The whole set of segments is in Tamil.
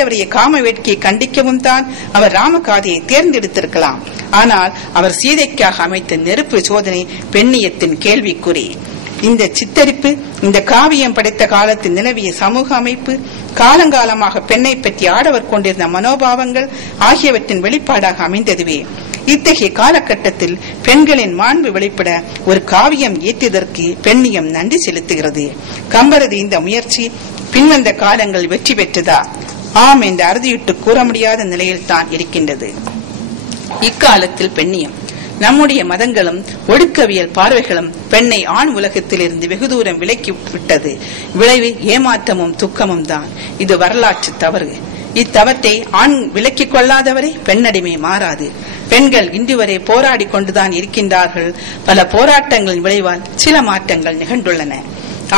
அவருடைய காம வேட்கையை கண்டிக்கவும் தான் அவர் ராமகாதையை தேர்ந்தெடுத்திருக்கலாம். ஆனால் அவர் சீதைக்காக அமைத்த நெருப்பு சோதனை பெண்ணியத்தின் கேள்விக்குறி. இந்த சித்தரிப்பு, இந்த காவியம் படைத்த காலத்தில் நிலவிய சமூக அமைப்பு, காலங்காலமாக பெண்ணை பற்றி ஆடவர் கொண்டிருந்த மனோபாவங்கள் ஆகியவற்றின் வெளிப்பாடாக அமைந்ததுவே. இத்தகைய காலகட்டத்தில் பெண்களின் மாண்பு வெளிப்பட ஒரு காவியம் ஏற்றியதற்கு பெண்ணியம் நன்றி செலுத்துகிறது. கம்பரது இந்த முயற்சி பின்வந்த காலங்கள் வெற்றி பெற்றதா? ஆம் என்று அறுதியிட்டு கூற முடியாத நிலையில் தான் இருக்கின்றது. இக்காலத்தில் பெண்ணியம், நம்முடைய மதங்களும் ஒடுக்கவியல் பார்வைகளும் பெண்ணை ஆண் உலகத்தில் இருந்து வெகு தூரம் விலக்கி விட்டது. விளைவு ஏமாற்றமும் துக்கமும் தான். இது வரலாற்று தவறு. இத்தவற்றை ஆண் விலக்கிக் கொள்ளாதவரை பெண்ணடிமை மாறாது. பெண்கள் இன்று வரை போராடி கொண்டுதான் இருக்கின்றார்கள். பல போராட்டங்களின் விளைவால் சில மாற்றங்கள் நிகழ்ந்துள்ளன.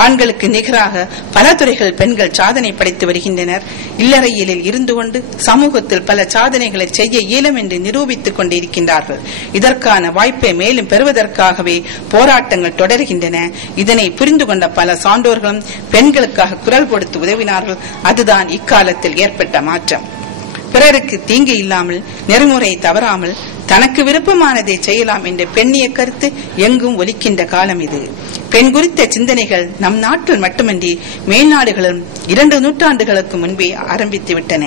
ஆண்களுக்கு நிகராக பல துறைகள் பெண்கள் சாதனை படைத்து வருகின்றனர். இல்லறையிலில் இருந்து கொண்டு சமூகத்தில் பல சாதனைகளை செய்ய இயலும் என்று நிரூபித்துக் கொண்டிருக்கின்றார்கள். இதற்கான வாய்ப்பை மேலும் பெறுவதற்காகவே போராட்டங்கள் தொடர்கின்றன. இதனை புரிந்து கொண்ட பல சான்றோர்களும் பெண்களுக்காக குரல் கொடுத்து உதவினார்கள். அதுதான் இக்காலத்தில் ஏற்பட்ட மாற்றம். பிறருக்கு தீங்கு இல்லாமல், நெறிமுறை தவறாமல், தனக்கு விருப்பமானதை செய்யலாம் என்ற பெண்ணிய கருத்து எங்கும் ஒலிக்கின்ற காலம் இது. பெண் குறித்த சிந்தனைகள் நம் நாட்டில் மட்டுமின்றி மேல்நாடுகளும் 2 நூற்றாண்டுகளுக்கு முன்பே ஆரம்பித்து விட்டன.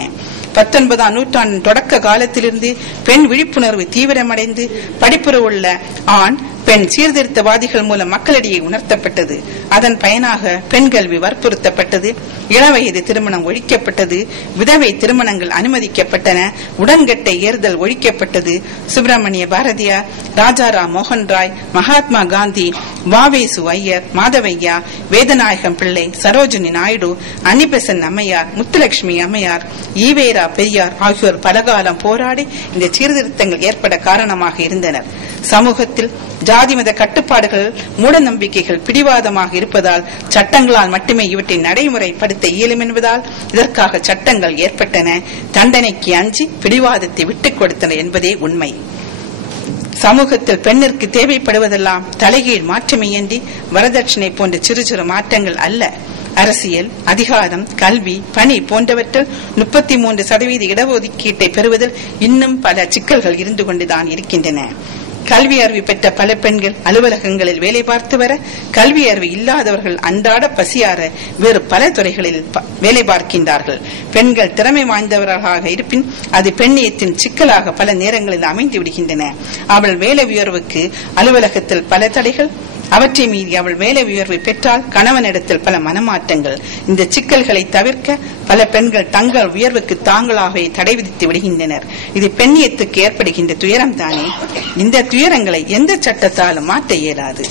19ஆம் நூற்றாண்டின் தொடக்க காலத்திலிருந்து பெண் விழிப்புணர்வு தீவிரமடைந்து படிப்புறவுள்ள ஆண் பெண் சீர்திருத்தவாதிகள் மூலம் மக்களிடையே உணர்த்தப்பட்டது. அதன் பயனாக பெண் கல்வி வற்புறுத்தப்பட்டது. இளவயது திருமணம் ஒழிக்கப்பட்டது. விதவை திருமணங்கள் அனுமதிக்கப்பட்டன. உடன்கட்டை ஏறுதல் ஒழிக்கப்பட்டது. சுப்பிரமணிய பாரதியார், ராஜாராம் மோகன் ராய், மகாத்மா காந்தி, வாவேசு ஐயர், மாதவையா, வேதநாயகம் பிள்ளை, சரோஜினி நாயுடு, அன்னிபெசன்ட் அம்மையார், முத்துலட்சுமி அம்மையார், ஈவேரா பெரியார் ஆகியோர் பலகாலம் போராடி இந்த சீர்திருத்தங்கள் ஏற்பட காரணமாக இருந்தனர். சமூகத்தில் ஜாதி மத கட்டுப்பாடுகள், மூட நம்பிக்கைகள் பிடிவாதமாக இருப்பதால் சட்டங்களால் மட்டுமே இவற்றை நடைமுறைப்படுத்த இயலும் என்பதால் இதற்காக சட்டங்கள் ஏற்பட்டன. தண்டனைக்கு அஞ்சி பிடிவாதத்தை விட்டுக் கொடுத்தன என்பதே உண்மை. சமூகத்தில் பெண்ணிற்கு தேவைப்படுவதெல்லாம் தலைகீழ் மாற்றமையின்றி வரதட்சணை போன்ற சிறு சிறு மாற்றங்கள் அல்ல. அரசியல், அதிகாரம், கல்வி, பணி போன்றவற்றில் 33% இடஒதுக்கீட்டை பெறுவதில் இன்னும் பல சிக்கல்கள் இருந்து கொண்டுதான் இருக்கின்றன. கல்வி அறிவு பெற்ற பல பெண்கள் அலுவலகங்களில் வேலை பார்த்து வர, கல்வி அறிவு இல்லாதவர்கள் அன்றாட பசியார வேறு பல துறைகளில் வேலை பார்க்கின்றார்கள். பெண்கள் திறமை வாய்ந்தவர்களாக இருப்பின் அது பெண்ணியத்தின் சிக்கலாக பல நேரங்களில் அமைந்து விடுகின்றன. அவள் வேலை உயர்வுக்கு அலுவலகத்தில் பல தடைகள், அவற்றை மீறி அவள் வேலை உயர்வை பெற்றால் கணவனிடத்தில் பல மனமாற்றங்கள். இந்த சிக்கல்களை தவிர்க்க பல பெண்கள் தங்கள் உயர்வுக்கு தாங்களாகவே தடை விதித்து விடுகின்றனர். இது பெண்ணியத்துக்கு ஏற்படுகின்ற துயரம் தானே. இந்த துயரங்களை எந்த சட்டத்தாலும் மாற்ற இயலாது.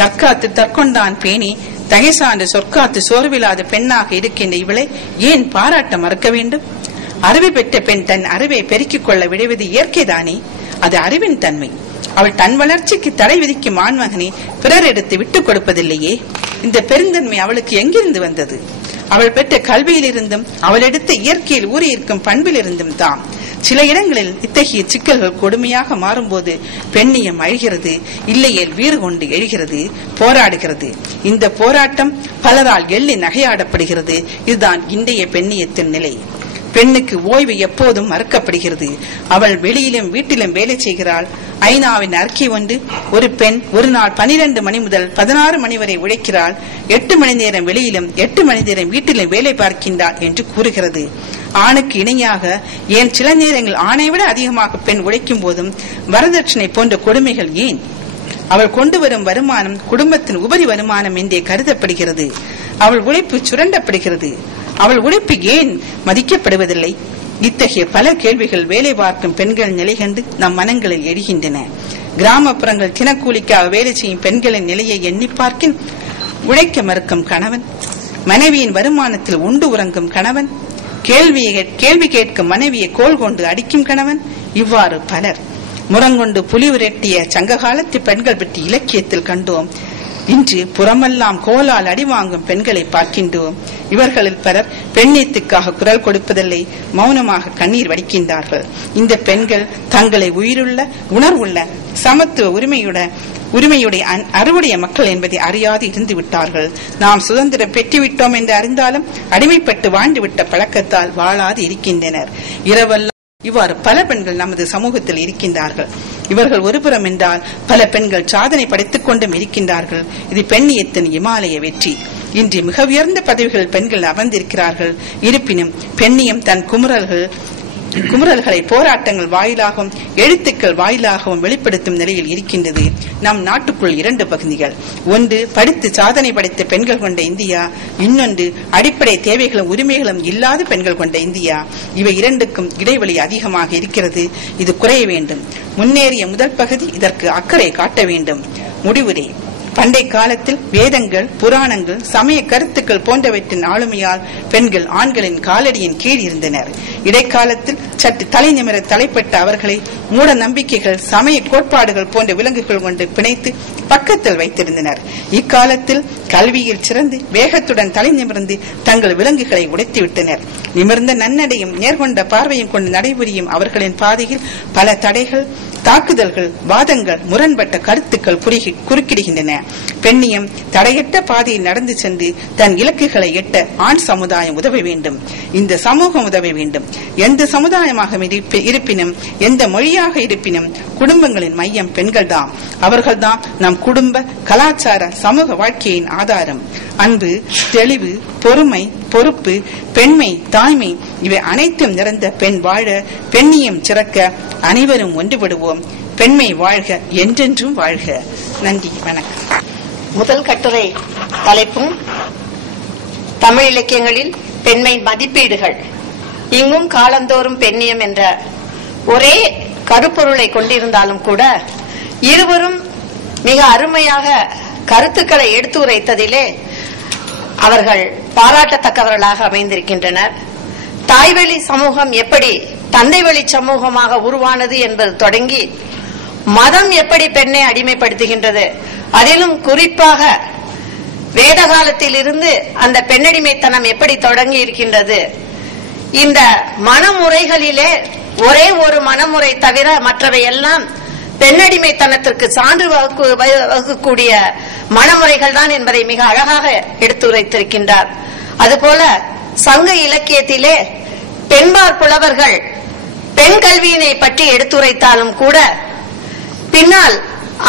தற்காத்து தற்கொண்டான் பேணி தகைசான்று சொற்காத்து சோர்வில்லாத பெண்ணாக இருக்கின்ற இவளை ஏன் பாராட்ட மறுக்க வேண்டும்? அறிவு பெற்ற பெண் தன் அறிவை பெருக்கிக் கொள்ள விடுவது இயற்கைதானே. அது அறிவின் தன்மை. அவள் தன் வளர்ச்சிக்கு தடை விதிக்கும் ஆண்மகனை பிறர் எடுத்து விட்டுக் கொடுப்பதில்லையே. இந்த பெருந்தன்மை அவளுக்கு எங்கிருந்து வந்தது? அவள் பெற்ற கல்வியிலிருந்தும் அவள் எடுத்த இயற்கையில் ஊறியிருக்கும் பண்பிலிருந்தும் தான். சில இடங்களில் இத்தகைய சிக்கல்கள் கொடுமையாக மாறும்போது பெண்ணியம் அழிகிறது, இல்லையேல் வீறு கொண்டு எழுகிறது, போராடுகிறது. இந்த போராட்டம் பலரால் எள்ளி நகையாடப்படுகிறது. இதுதான் இன்றைய பெண்ணியத்தின் நிலை. பெண்ணுக்கு ஓய்வு எப்போதும் மறுக்கப்படுகிறது. அவள் வெளியிலும் வீட்டிலும் வேலை செய்கிறாள். ஐநாவின் அறிக்கை ஒன்று, ஒரு பெண் ஒரு நாள் 12 மணி முதல் 16 மணி வரை உழைக்கிறாள். 8 மணி நேரம் வெளியிலும் 8 மணி நேரம் வீட்டிலும் வேலை பார்க்கின்றாள் என்று கூறுகிறது. ஆணுக்கு இணையாக, ஏன் சில நேரங்கள் ஆணை விட அதிகமாக பெண் உழைக்கும் போதும் வரதட்சணை போன்ற கொடுமைகள் ஏன்? அவள் கொண்டு வரும் வருமானம் குடும்பத்தின் உபரி வருமானம் என்றே கருதப்படுகிறது. அவள் உழைப்பு சுரண்டப்படுகிறது. அவள் உழைப்பு ஏன் மதிக்கப்படுவதில்லை? இத்தகைய பல கேள்விகள் வேலை பார்க்கும் பெண்கள் நிலை கண்டு நம் மனங்களில் எழுகின்றன. கிராமப்புறங்கள் தினக்கூலிக்காக வேலை செய்யும் பெண்களின் நிலையை எண்ணி பார்க்கின் உழைக்க மறுக்கும் கணவன், மனைவியின் வருமானத்தில் உண்டு உறங்கும் கணவன், கேள்வி கேட்கும் மனைவியை கோல் கொண்டு அடிக்கும் கணவன், இவ்வாறு பலர். முரங்கொண்டு புலி உரட்டிய சங்க காலத்து பெண்கள் பற்றி இலக்கியத்தில் கண்டோம். இன்று புறமெல்லாம் கோலால் அடிவாங்கும் பெண்களை பார்க்கின்றோம். இவர்களில் பலர் பெண்ணியத்துக்காக குரல் கொடுப்பதில்லை, மௌனமாக கண்ணீர் வடிக்கின்றார்கள். இந்த பெண்கள் தங்களை உயிருள்ள, உணர்வுள்ள, சமத்துவ உரிமையுடைய அறுவடைய மக்கள் என்பதை அறியாது இருந்து விட்டார்கள். நாம் சுதந்திரம் பெற்றுவிட்டோம் என்று அறிந்தாலும் அடிமைப்பட்டு வாழ்ந்துவிட்ட பழக்கத்தால் வாழாது இருக்கின்றனர். இரவெல்லாம் இவ்வாறு பல பெண்கள் நமது சமூகத்தில் இருக்கின்றார்கள். இவர்கள் ஒருபுறம் என்றால் பல பெண்கள் சாதனை படைத்துக் கொண்டும் இருக்கின்றார்கள். இது பெண்ணியத்தின் இமாலய வெற்றி. இன்று மிக உயர்ந்த பதவிகள் பெண்கள் அமர்ந்திருக்கிறார்கள். இருப்பினும் பெண்ணியம் தன் குமுறல்களை போராட்டங்கள் வாயிலாகவும் எழுத்துக்கள் வாயிலாகவும் வெளிப்படுத்தும் நிலையில் இருக்கின்றது. நம் நாட்டுக்குள் 2 பகுதிகள். ஒன்று படித்து சாதனை படைத்த பெண்கள் கொண்ட இந்தியா, இன்னொன்று அடிப்படை தேவைகளும் உரிமைகளும் இல்லாத பெண்கள் கொண்ட இந்தியா. இவை 2க்கும் இடைவெளி அதிகமாக இருக்கிறது. இது குறைய வேண்டும். முன்னேறிய முதல் பகுதி இதற்கு அக்கறை காட்ட வேண்டும். முடிவுரை: பண்டை காலத்தில் வேதங்கள், புராணங்கள், சமய கருத்துக்கள் போன்றவற்றின் ஆளுமையால் பெண்கள் ஆண்களின் காலடியின் கீழ் இருந்தனர். இடைக்காலத்தில் சற்று தலை நிமிர தலைப்பட்ட அவர்களை மூட நம்பிக்கைகள், சமய கோட்பாடுகள் போன்ற விலங்குகள் கொண்டு பிணைத்து பக்கத்தில் வைத்திருந்தனர். இக்காலத்தில் கல்வியில் சிறந்து வேகத்துடன் தலை நிமிர்ந்து தங்கள் விலங்குகளை உடைத்துவிட்டனர். நிமிர்ந்த நன்னடையும் நேர்கொண்ட பார்வையும் கொண்டு நடைபுரியும் அவர்களின் பாதையில் பல தடைகள், தாக்குதல்கள், வாதங்கள், முரண்பட்ட கருத்துக்கள் குறுக்கிடுகின்றன. பெண்ணியம் தடையற்ற பாதையில் நடந்து சென்று தன் இலக்குகளை எட்ட ஆண் சமுதாயம் உதவ வேண்டும். இந்த சமூகம் உதவ வேண்டும். எந்த சமுதாயமாக இருப்பினும், எந்த மொழியாக இருப்பினும், குடும்பங்களின் மையம் பெண்கள்தான். அவர்கள்தான் நம் குடும்ப, கலாச்சார, சமூக வாழ்க்கையின் ஆதாரம். அன்பு, தெளிவு, பொறுமை, பொறுப்பு, பெண்மை, தாய்மை இவை அனைத்தும் நிறைந்த பெண் வாழ, பெண்ணியம் சிறக்க அனைவரும் ஒன்றுபடுவோம். பெண்மை வாழ்க, என்றென்றும் வாழ்க. நன்றி, வணக்கம். முதல் கட்டுரை தலைப்பும் தமிழ் இலக்கியங்களில் பெண்மை மதிப்பீடுகள். இங்கும் காலந்தோறும் பெண்ணியம் என்ற ஒரே கருப்பொருளை கொண்டிருந்தாலும் கூட இருவரும் மிக அருமையாக கருத்துக்களை எடுத்து உரைத்ததிலே அவர்கள் பாராட்டத்தக்கவர்களாக அமைந்திருக்கின்றனர். தாய்வழி சமூகம் எப்படி தந்தை வழி சமூகமாக உருவானது என்பது தொடங்கி மதம் எப்படி பெண்ணை அடிமைப்படுத்துகின்றது, அதிலும் குறிப்பாக வேத காலத்தில் இருந்து அந்த பெண்ணடிமைத்தனம் எப்படி தொடங்கி இருக்கின்றது, இந்த மனமுறைகளிலே ஒரே ஒரு மனமுறை தவிர மற்றவை எல்லாம் பெண்ணடிமைத்தனத்திற்கு சான்று வகுக்கக்கூடிய மனமுறைகள் தான் என்பதை மிக அழகாக எடுத்துரைத்திருக்கின்றார். அதுபோல சங்க இலக்கியத்திலே பெண்பார் புலவர்கள் பெண் கல்வியினை பற்றி எடுத்துரைத்தாலும் கூட பின்னால்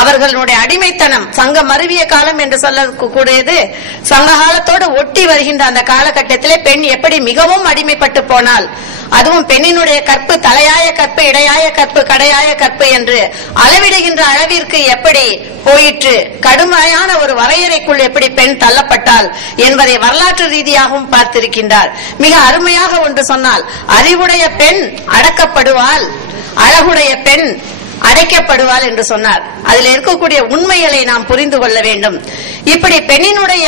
அவர்களுடைய அடிமைத்தனம் சங்க மருவிய காலம் என்று சொல்லக்கூடியது சங்க காலத்தோடு ஒட்டி வருகின்ற அந்த காலகட்டத்திலே பெண் எப்படி மிகவும் அடிமைப்பட்டு போனால், அதுவும் பெண்ணினுடைய கற்பு தலையாய கற்பு, இடையாய கற்பு, கடையாய கற்பு என்று அளவிடுகின்ற அளவிற்கு எப்படி போயிற்று, கடுமையான ஒரு வரையறைக்குள் எப்படி பெண் தள்ளப்பட்டாள் என்பதை வரலாற்று ரீதியாகவும் பார்த்திருக்கின்றார். மிக அருமையாக ஒன்று சொன்னால், அறிவுடைய பெண் அடக்கப்படுவாள், அழகுடைய பெண் அடைக்கப்படுவாள் என்று சொன்னார். அதில் இருக்கக்கூடிய உண்மைகளை நாம் புரிந்து கொள்ள வேண்டும். இப்படி பெண்ணினுடைய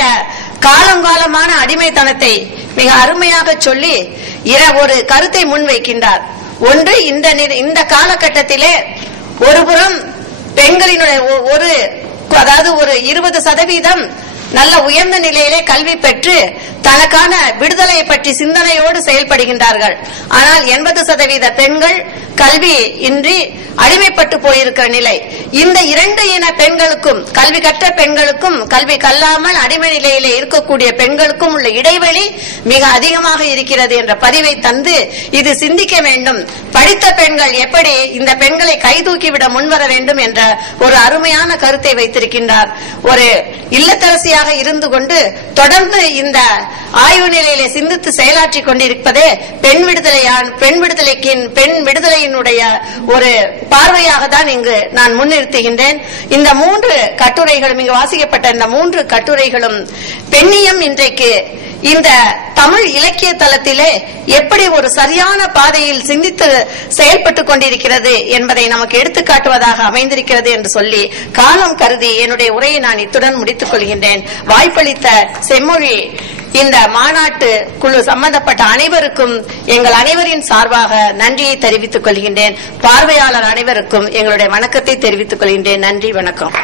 காலங்காலமான அடிமைத்தனத்தை மிக அருமையாக சொல்லி ஒரு கருத்தை முன்வைக்கின்றார். ஒன்று, இந்த காலகட்டத்திலே ஒருபுறம் பெண்களினுடைய அதாவது ஒரு 20% நல்ல உயர்ந்த நிலையிலே கல்வி பெற்று தனக்கான விடுதலையை பற்றி சிந்தனையோடு செயல்படுகின்றார்கள். ஆனால் 80% பெண்கள் கல்வி இன்றி அடிமைப்பட்டு போயிருக்கிற நிலை. இந்த 2 இன பெண்களுக்கும், கல்வி கற்ற பெண்களுக்கும் கல்வி கல்லாமல் அடிமை நிலையிலே இருக்கக்கூடிய பெண்களுக்கும் உள்ள இடைவெளி மிக அதிகமாக இருக்கிறது என்ற பதிவை தந்து இது சிந்திக்க வேண்டும். படித்த பெண்கள் எப்படி இந்த பெண்களை கைதூக்கிவிட முன்வர வேண்டும் என்ற ஒரு அருமையான கருத்தை வைத்திருக்கின்றார். ஒரு இல்லத்தரசியாக இருந்து கொண்டு தொடர்ந்து இந்த ஆய்வு நிலையிலே சிந்தித்து செயலாற்றி கொண்டிருப்பதே பெண் விடுதலையினுடைய ஒரு பார்வையாக தான் இங்கு நான் முன்னிறுத்துகின்றேன். இந்த 3 கட்டுரைகளும், இங்கு வாசிக்கப்பட்ட இந்த 3 கட்டுரைகளும் பெண்ணியம் இன்றைக்கு இந்த தமிழ் இலக்கிய தளத்திலே எப்படி ஒரு சரியான பாதையில் சிந்தித்து செயல்பட்டுக் கொண்டிருக்கிறது என்பதை நமக்கு எடுத்துக்காட்டுவதாக அமைந்திருக்கிறது என்று சொல்லி காலம் கருதி என்னுடைய உரையை நான் இத்துடன் முடித்துக் கொள்கின்றேன். வாய்ப்பளித்த செம்மொழி இந்த மாநாட்டு குழு சம்பந்தப்பட்ட அனைவருக்கும் எங்கள் அனைவரின் சார்பாக நன்றியை தெரிவித்துக் கொள்கின்றேன். பார்வையாளர் அனைவருக்கும் எங்களுடைய வணக்கத்தை தெரிவித்துக் கொள்கின்றேன். நன்றி, வணக்கம்.